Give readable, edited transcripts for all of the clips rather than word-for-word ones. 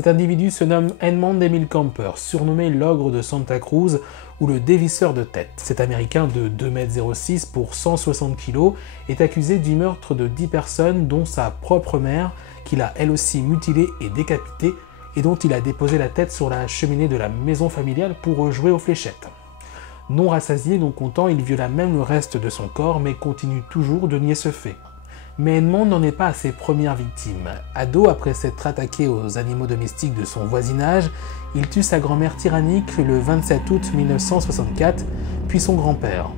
Cet individu se nomme Edmond Emil Camper, surnommé l'ogre de Santa Cruz ou le dévisseur de tête. Cet Américain de 2,06 m pour 160 kg est accusé du meurtre de 10 personnes, dont sa propre mère, qu'il a elle aussi mutilée et décapitée, et dont il a déposé la tête sur la cheminée de la maison familiale pour jouer aux fléchettes. Non rassasié, non content, il viola même le reste de son corps, mais continue toujours de nier ce fait. Mais Edmond n'en est pas à ses premières victimes. Ado, après s'être attaqué aux animaux domestiques de son voisinage, il tue sa grand-mère tyrannique le 27 août 1964, puis son grand-père.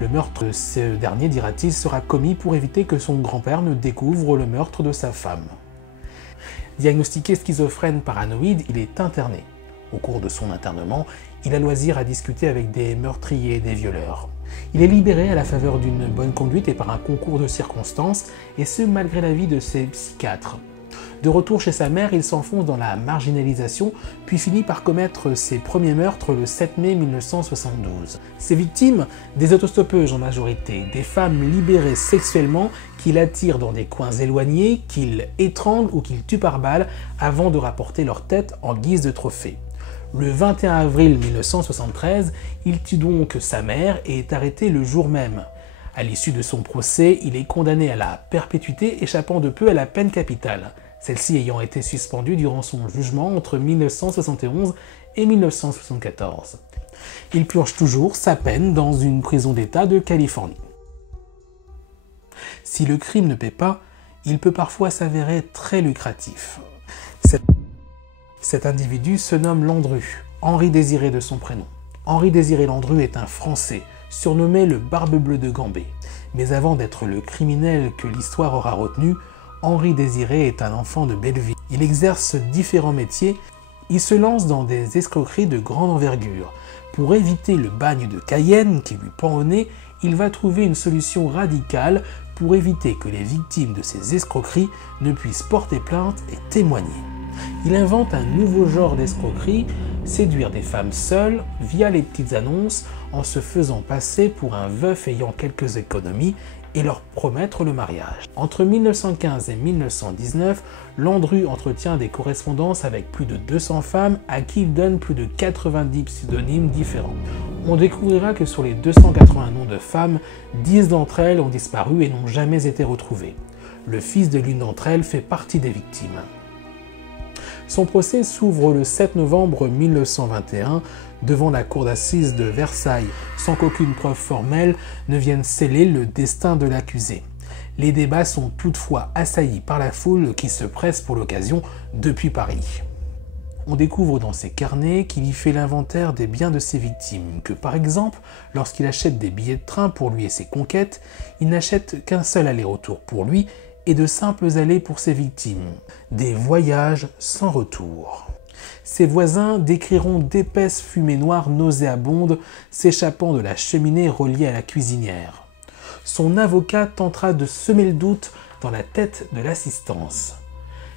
Le meurtre de ce dernier, dira-t-il, sera commis pour éviter que son grand-père ne découvre le meurtre de sa femme. Diagnostiqué schizophrène paranoïde, il est interné. Au cours de son internement, il a loisir à discuter avec des meurtriers et des violeurs. Il est libéré à la faveur d'une bonne conduite et par un concours de circonstances, et ce malgré l'avis de ses psychiatres. De retour chez sa mère, il s'enfonce dans la marginalisation, puis finit par commettre ses premiers meurtres le 7 mai 1972. Ses victimes, des autostoppeuses en majorité, des femmes libérées sexuellement qu'il attire dans des coins éloignés, qu'il étrangle ou qu'il tue par balle avant de rapporter leur tête en guise de trophée. Le 21 avril 1973, il tue donc sa mère et est arrêté le jour même. À l'issue de son procès, il est condamné à la perpétuité, échappant de peu à la peine capitale, celle-ci ayant été suspendue durant son jugement entre 1971 et 1974. Il purge toujours sa peine dans une prison d'État de Californie. Si le crime ne paie pas, il peut parfois s'avérer très lucratif. Cet individu se nomme Landru, Henri-Désiré de son prénom. Henri-Désiré Landru est un Français, surnommé le Barbe-Bleue de Gambé. Mais avant d'être le criminel que l'histoire aura retenu, Henri-Désiré est un enfant de Belleville. Il exerce différents métiers, il se lance dans des escroqueries de grande envergure. Pour éviter le bagne de Cayenne qui lui pend au nez, il va trouver une solution radicale pour éviter que les victimes de ces escroqueries ne puissent porter plainte et témoigner. Il invente un nouveau genre d'escroquerie, séduire des femmes seules via les petites annonces en se faisant passer pour un veuf ayant quelques économies et leur promettre le mariage. Entre 1915 et 1919, Landru entretient des correspondances avec plus de 200 femmes à qui il donne plus de 90 pseudonymes différents. On découvrira que sur les 280 noms de femmes, 10 d'entre elles ont disparu et n'ont jamais été retrouvées. Le fils de l'une d'entre elles fait partie des victimes. Son procès s'ouvre le 7 novembre 1921 devant la cour d'assises de Versailles, sans qu'aucune preuve formelle ne vienne sceller le destin de l'accusé. Les débats sont toutefois assaillis par la foule qui se presse pour l'occasion depuis Paris. On découvre dans ses carnets qu'il y fait l'inventaire des biens de ses victimes, que par exemple, lorsqu'il achète des billets de train pour lui et ses conquêtes, il n'achète qu'un seul aller-retour pour lui et de simples allées pour ses victimes, des voyages sans retour. Ses voisins décriront d'épaisses fumées noires nauséabondes s'échappant de la cheminée reliée à la cuisinière. Son avocat tentera de semer le doute dans la tête de l'assistance.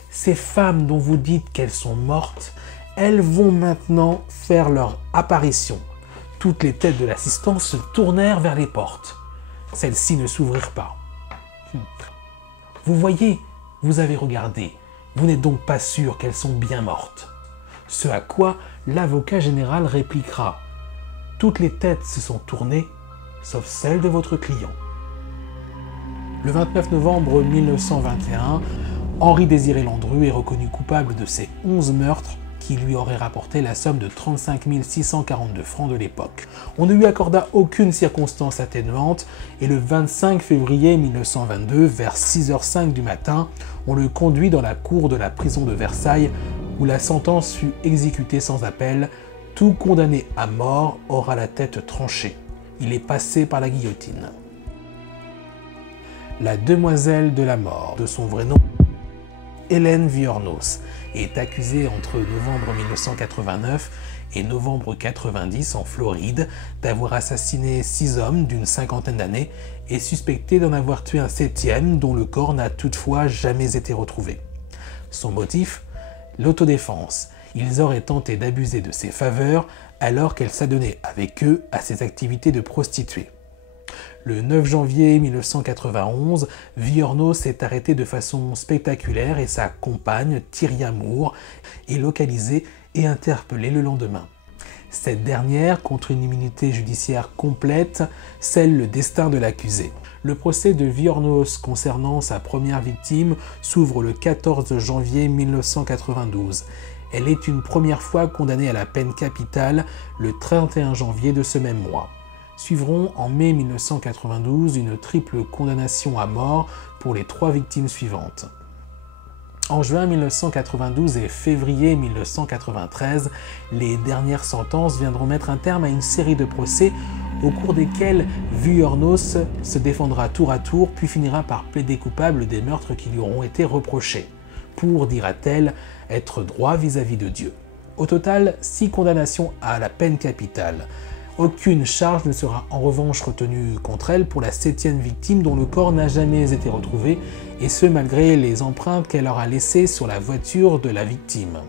Ces femmes dont vous dites qu'elles sont mortes, elles vont maintenant faire leur apparition. Toutes les têtes de l'assistance se tournèrent vers les portes. Celles-ci ne s'ouvrirent pas. Vous voyez, vous avez regardé, vous n'êtes donc pas sûr qu'elles sont bien mortes. Ce à quoi l'avocat général répliquera « Toutes les têtes se sont tournées, sauf celle de votre client. » Le 29 novembre 1921, Henri-Désiré Landru est reconnu coupable de ces 11 meurtres qui lui auraient rapporté la somme de 35 642 francs de l'époque. On ne lui accorda aucune circonstance atténuante et le 25 février 1922, vers 6h05 du matin, on le conduit dans la cour de la prison de Versailles où la sentence fut exécutée sans appel. Tout condamné à mort aura la tête tranchée. Il est passé par la guillotine. La demoiselle de la mort, de son vrai nom, Hélène Vuornos, est accusée entre novembre 1989 et novembre 90 en Floride d'avoir assassiné 6 hommes d'une cinquantaine d'années et suspectée d'en avoir tué un 7e dont le corps n'a toutefois jamais été retrouvé. Son motif ? L'autodéfense. Ils auraient tenté d'abuser de ses faveurs alors qu'elle s'adonnait avec eux à ses activités de prostituée. Le 9 janvier 1991, Vuornos est arrêté de façon spectaculaire et sa compagne, Tyria Moore, est localisée et interpellée le lendemain. Cette dernière, contre une immunité judiciaire complète, scelle le destin de l'accusé. Le procès de Vuornos concernant sa première victime s'ouvre le 14 janvier 1992. Elle est une première fois condamnée à la peine capitale le 31 janvier de ce même mois. Suivront en mai 1992 une triple condamnation à mort pour les 3 victimes suivantes. En juin 1992 et février 1993, les dernières sentences viendront mettre un terme à une série de procès au cours desquels Vuornos se défendra tour à tour puis finira par plaider coupable des meurtres qui lui auront été reprochés, pour, dira-t-elle, être droit vis-à-vis de Dieu. Au total, 6 condamnations à la peine capitale. Aucune charge ne sera en revanche retenue contre elle pour la 7e victime dont le corps n'a jamais été retrouvé, et ce malgré les empreintes qu'elle aura laissées sur la voiture de la victime.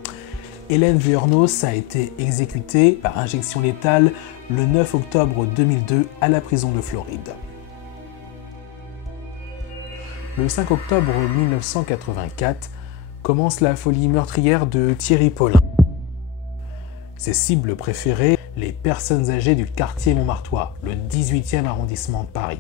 Hélène Vuornos a été exécutée par injection létale le 9 octobre 2002 à la prison de Floride. Le 5 octobre 1984 commence la folie meurtrière de Thierry Paulin. Ses cibles préférées, les personnes âgées du quartier Montmartois, le 18e arrondissement de Paris.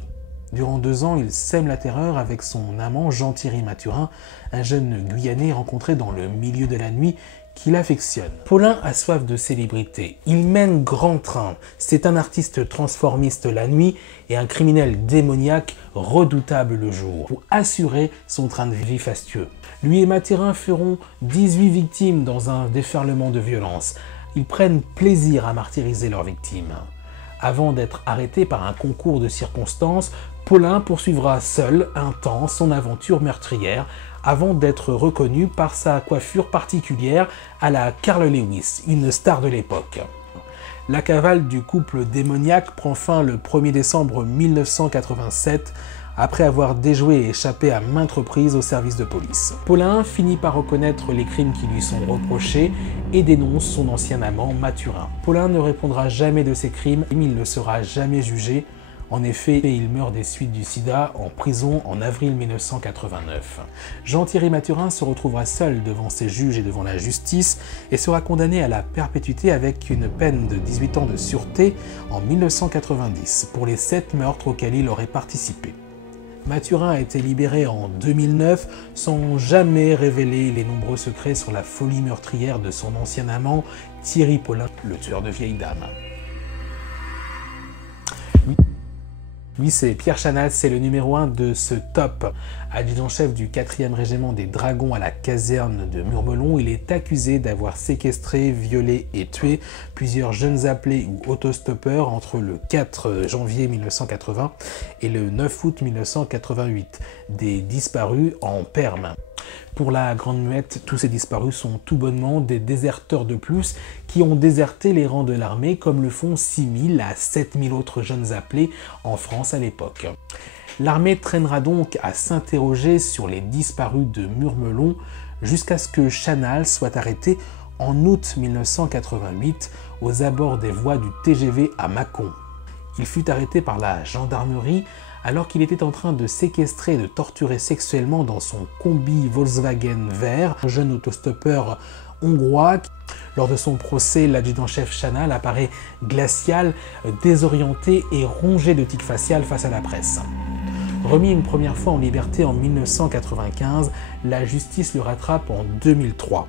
Durant 2 ans, il sème la terreur avec son amant Jean-Thierry Mathurin, un jeune Guyanais rencontré dans le milieu de la nuit qu'il affectionne. Paulin a soif de célébrité. Il mène grand train. C'est un artiste transformiste la nuit et un criminel démoniaque redoutable le jour, pour assurer son train de vie fastueux. Lui et Mathurin feront 18 victimes dans un déferlement de violence. Ils prennent plaisir à martyriser leurs victimes. Avant d'être arrêté par un concours de circonstances, Paulin poursuivra seul un temps son aventure meurtrière avant d'être reconnu par sa coiffure particulière à la Carl Lewis, une star de l'époque. La cavale du couple démoniaque prend fin le 1er décembre 1987 après avoir déjoué et échappé à maintes reprises au service de police. Paulin finit par reconnaître les crimes qui lui sont reprochés et dénonce son ancien amant Mathurin. Paulin ne répondra jamais de ses crimes, il ne sera jamais jugé. En effet, il meurt des suites du sida en prison en avril 1989. Jean-Thierry Mathurin se retrouvera seul devant ses juges et devant la justice et sera condamné à la perpétuité avec une peine de 18 ans de sûreté en 1990 pour les 7 meurtres auxquels il aurait participé. Mathurin a été libéré en 2009 sans jamais révéler les nombreux secrets sur la folie meurtrière de son ancien amant Thierry Paulin, le tueur de vieilles dames. Lui, c'est Pierre Chanal, c'est le numéro 1 de ce top. Adjudant-chef du 4e régiment des Dragons à la caserne de Murmelon, il est accusé d'avoir séquestré, violé et tué plusieurs jeunes appelés ou autostoppeurs entre le 4 janvier 1980 et le 9 août 1988, des disparus en perme. Pour la Grande Muette, tous ces disparus sont tout bonnement des déserteurs de plus qui ont déserté les rangs de l'armée comme le font 6 000 à 7 000 autres jeunes appelés en France à l'époque. L'armée traînera donc à s'interroger sur les disparus de Murmelon jusqu'à ce que Chanal soit arrêté en août 1988 aux abords des voies du TGV à Mâcon. Il fut arrêté par la gendarmerie alors qu'il était en train de séquestrer et de torturer sexuellement dans son combi Volkswagen vert un jeune autostoppeur hongrois. Lors de son procès, l'adjudant-chef Chanal apparaît glacial, désorienté et rongé de tics faciales face à la presse. Remis une première fois en liberté en 1995, la justice le rattrape en 2003.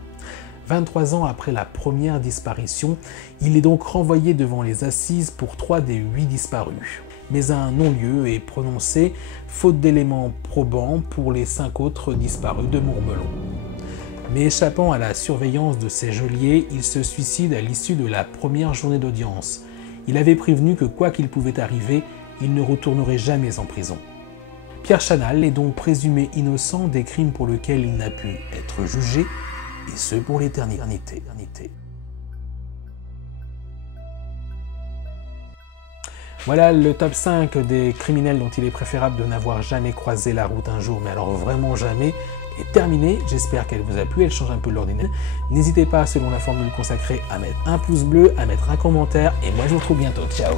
23 ans après la première disparition, il est donc renvoyé devant les assises pour 3 des 8 disparus. Mais un non-lieu est prononcé, faute d'éléments probants pour les 5 autres disparus de Murmelon. Mais échappant à la surveillance de ses geôliers, il se suicide à l'issue de la première journée d'audience. Il avait prévenu que quoi qu'il pouvait arriver, il ne retournerait jamais en prison. Pierre Chanal est donc présumé innocent des crimes pour lesquels il n'a pu être jugé, et ce pour l'éternité. Voilà le top 5 des criminels dont il est préférable de n'avoir jamais croisé la route un jour, mais alors vraiment jamais, est terminé. J'espère qu'elle vous a plu, elle change un peu de l'ordinaire. N'hésitez pas, selon la formule consacrée, à mettre un pouce bleu, à mettre un commentaire, et moi je vous retrouve bientôt. Ciao!